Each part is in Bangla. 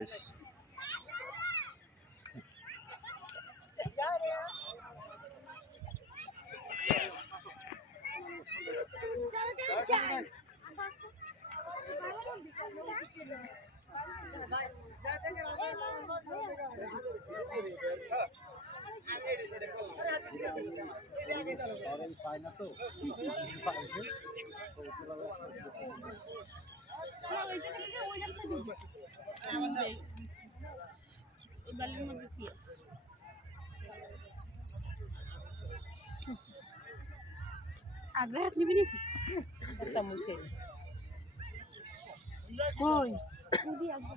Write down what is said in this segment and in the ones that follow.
বেশ ওই এই বালির মধ্যে ছিল আগ্রহ নাকি কই ওয়া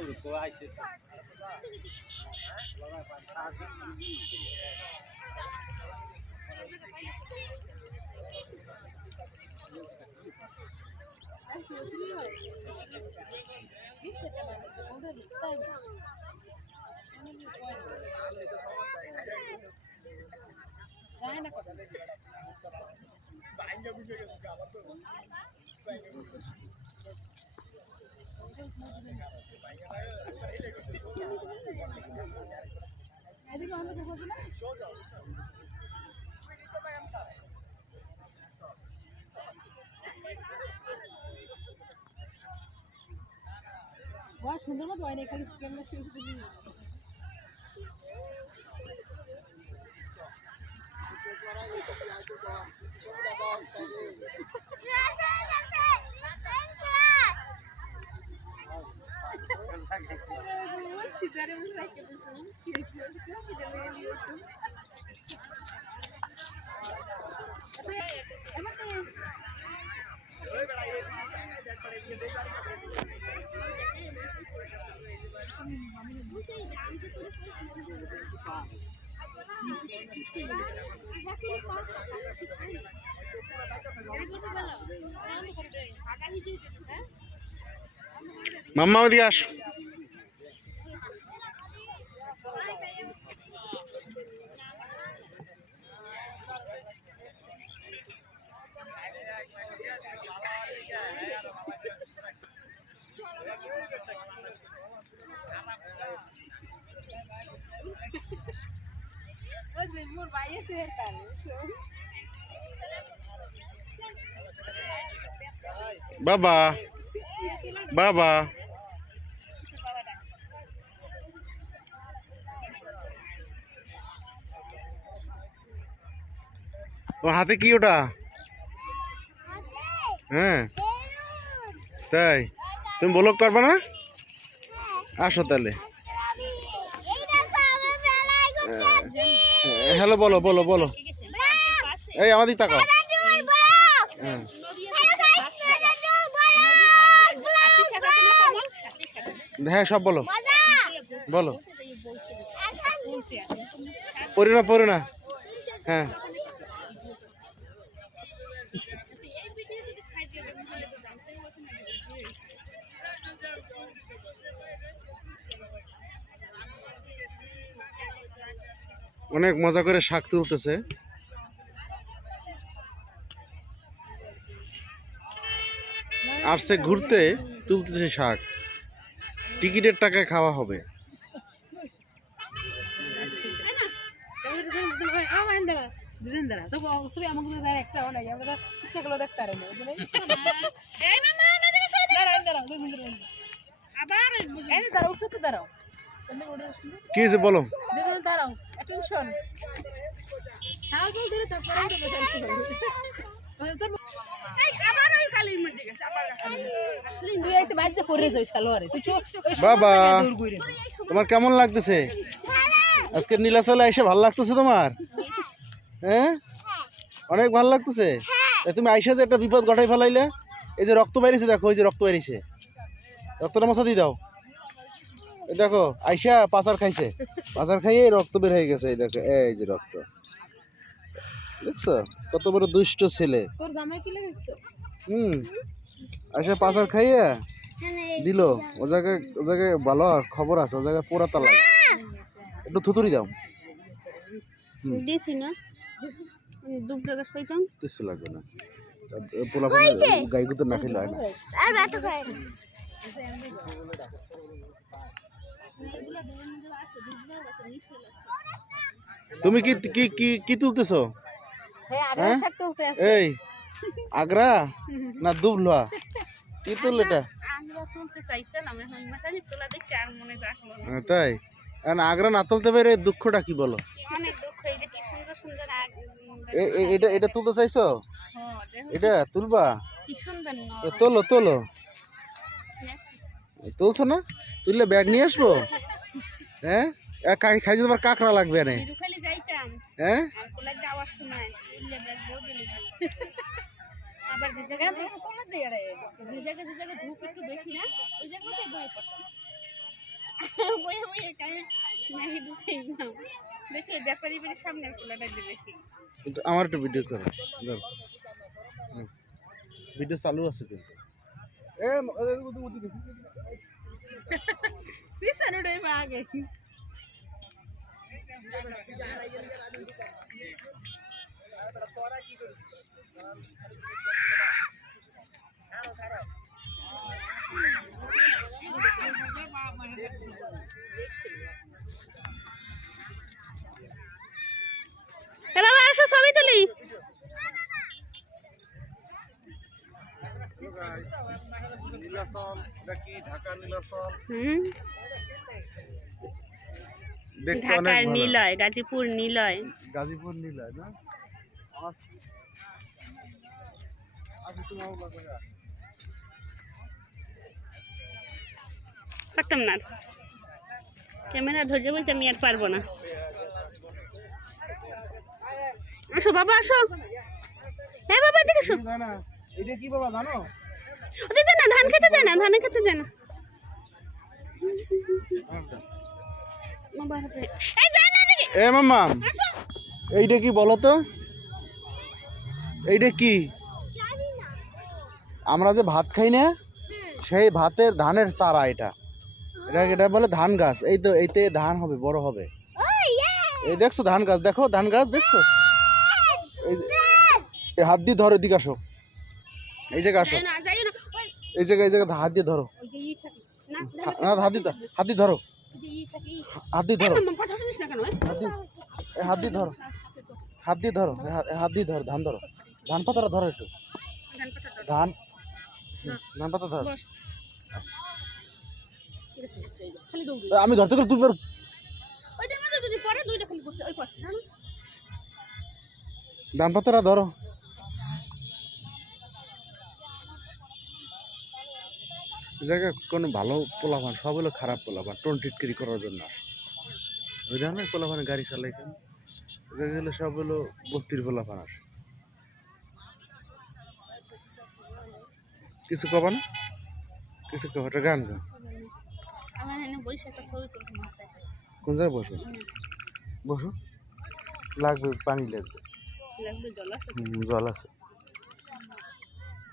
সুন্দর মতো হয় না খালি ক্যামেরা শুরু করে দিবি সিগারে মতো রাখতে দিছি কি কি এটা লেগে নিয়েছি মাম্মা ওদিকে আস। বাবা বাবা। ও হাতে কি ওটা? হ্যাঁ। তাই। তুমি ব্লক করবে না? আসো তাহলে। হ্যালো বলো বলো বলো। এই আমাদের তাকাও। হ্যাঁ। হ্যাঁ সব বলো। বলো পড়ি না পড়ি না। হ্যাঁ। অনেক মজা করে শাক তুলতেছে। আসছে ঘুরতে তুলতেছে শাক। টিকিটের টাকায় খাওয়া হবে। দুজন দাঁড়া তো অবশ্যই আমাকে তো একটা অনেক আমরা তো ইচ্ছা করলেও দেখতে পারি না বুঝলে দাঁড়া আবার দাঁড়াও উঠতে দাঁড়াও কি বলো দাঁড়াও। অ্যাটেনশন হ্যাঁ বাবা তোমার কেমন লাগতেছে? আজকে নীলাচলে এসে ভালো লাগতেছে তোমার? হ্যাঁ অনেক ভালো লাগতেছে? তুমি আইসা যে একটা বিপদ ঘটাই ফেলাইলে এই যে রক্ত বাইরেছে দেখো এই যে রক্ত বাইরেছে। রক্তটা মশা দিয়ে দাও। দেখো আইসা পাচার খাইছে। পাচার খাইয়ে রক্ত বের হয়ে গেছে এই দেখো এই যে রক্ত। দেখছ? কত বড় দুষ্ট ছেলে। তোর জামাই কি লাগেছে? হুম। আইসা পাচার খাইয়ে দিল। ও জায়গায় ও জায়গায় ভালো খবর আছে ও জায়গায় পোড়া তালা একটু থুতুরি দাও। দিছি না। দুধ টাকা পাইতাম। কিছু লাগবে না। পোলা গাই গুতো না খেলে হয় না। আর তুমি কি কি কি কি তুলতেছো? হ্যাঁ? এই আগ্রা? না দুবলা কি তুল এটা হ্যাঁ, তাই? আগ্রা না তুলতে পারে দুঃখটা কি বলো? এটা এটা তুলতে চাইছো? হ্যাঁ, এটা তুলবা? এ, তোলো তোলো। তুলছো না? তুললে ব্যাগ নিয়ে আসব? হ্যাঁ? খাইতে তোমার কাঁকড়া লাগবে না হ্যাঁ? না ওই জায়গাতেই বয়ে পড়তাম। বয়ে বয়ে কানে নাহি ঢুকে দিলাম বেশি ওই ব্যাপারি বাড়ির সামনে কোলাটা যে বেশি। কিন্তু আমার একটা ভিডিও করো। ভিডিও চালু আছে কিন্তু। পিছনে আগে বাবা আসো ছবি তুলি নীলাচল এটা কি ঢাকা নীলাচল? হুম। ঢাকার নিলয় গাজীপুর নিলয়। গাজীপুর নীলয় না? পারতাম না। ক্যামেরা ধৈর্য বলতে আমি আর পারব না। আসো বাবা আসো। হ্যাঁ বাবা এদিকে আসো এটা কি বাবা জানো? ওদের যায় না ধান খেতে যায় না ধান খেতে যায় না এ মাম্মা এইটা কি বলো তো? এইটা কি? আমরা যে ভাত খাই না সেই ভাতের ধানের চারা এটা। এটা এটা বলে ধান গাছ। এই তো এইতে ধান হবে বড় হবে। এই দেখছ ধান গাছ? দেখো ধান গাছ দেখছ? এই যে- হাত দিয়ে ধরো এদিকে আসো। এই জায়গায় আসো। এই জায়গায় এই জায়গায় হাত দিয়ে ধরো। না হাত দিয়ে হাত দিয়ে ধরো। হাত দিয়ে ধরো? হাত দিয়ে ধরো। হাত দিয়ে ধরো হাত- দিয়ে ধরো ধান ধরো। ধান পাতাটা ধরো একটু। ধান ধান হুম, ধান পাতা ধর। আমি ধরতে গেলে তুমি ধান পাতাটা ধরো। জায়গায় কোনো ভালো পোলাপান সব হলো খারাপ পোলাপান টোন টিটকিরি করার জন্য আসে। ওই ধরনের পোলাপানে গাড়ি চালাই জায়গায় হলো সব হলো বস্তির পোলাপান আসে। কিছু কবা না? কিছু কবা? একটা গান গান কোন জায়গায় বসো? বসো। লাগবে পানি লাগবে। লাগবে জল আছে জল আছে।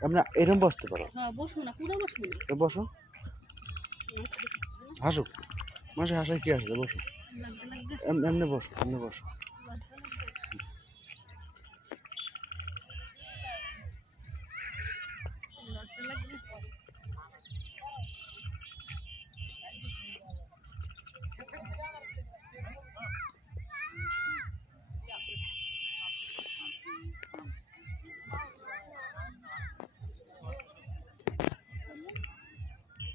আমরা এরম বসতে পারো। হ্যাঁ বসো। হাসো মাসে হাসায় কি আসবে বসো। এমনি বসো এমনি বসো।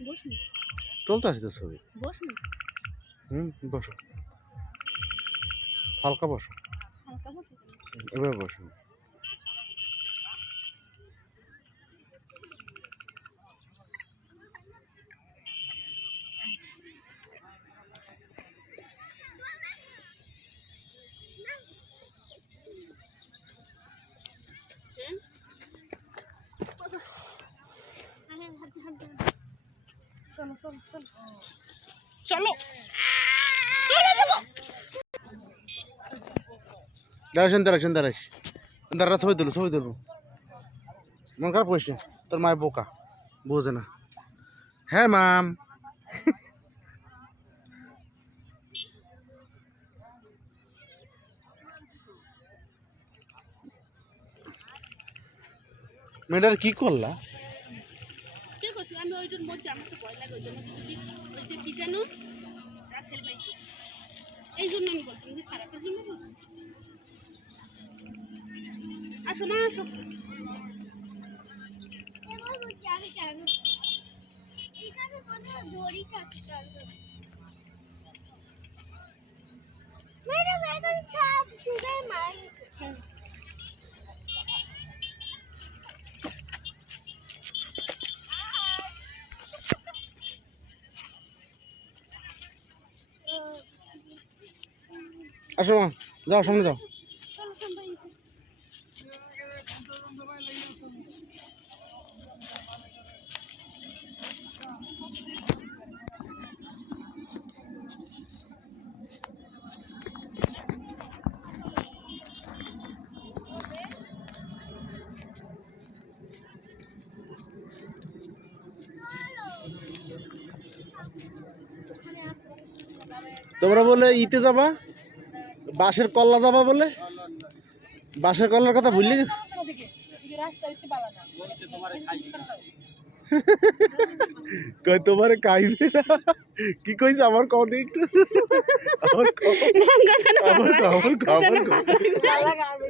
বসুন। চলতে আসি তো ছবি। বসুন। হুম বসো। হালকা বসো। এবার বসুন এবার বসো চলো চলো চলো। চলো। চলে যাব। দাঁড়াইছেন দাঁড়াইছেন দাঁড়াইস দাঁড়া ছবি তুলো ছবি তুলবো মন খারাপ করিস তোর মায়ের বোকা। বোঝে না। হ্যাঁ মাম। মেয়েটার কি করলা? ওইটার মধ্যে আমার তো ভয় লাগে ওই জন্য যে কি জানো রাসেল ভাই এই জন্য আমি বলছি আমি খারাপের জন্য বলছি। আসো মা আসো। আমি কেন এখানে কোনো দড়ি থাকতে পারবে ম্যাডাম এখন সব সুগার মারছে আসো মা যাও সামনে যাও। তোমরা বলে ইতে যাবা? বাঁশের কল্লা যাবা বলে? বাঁশের কল্লার কথা ভুললে গেছ কই তোমারে খাইবে না? কি কইছ? আমার কও দে একটু। আমার কও। আমার কও আমার কও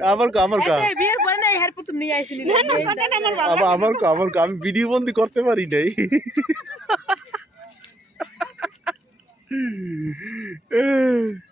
আমার কও। আমার কও বিয়ের পরে না এর প্রথম নিয়ে আইছিলি। না না আমার আবার আমার কও আমার কও। আমি ভিডিও বন্দি করতে পারি নাই।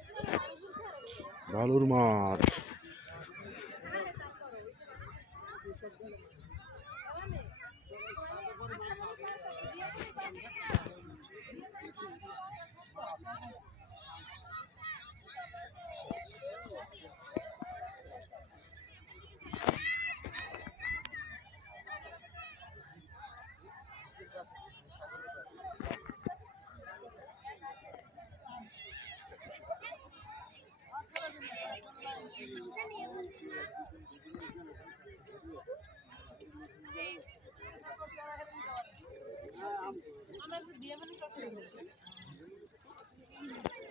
ভালুর মাছ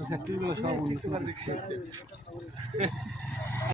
ফ্যাক্টরিগুলো সব উন্নত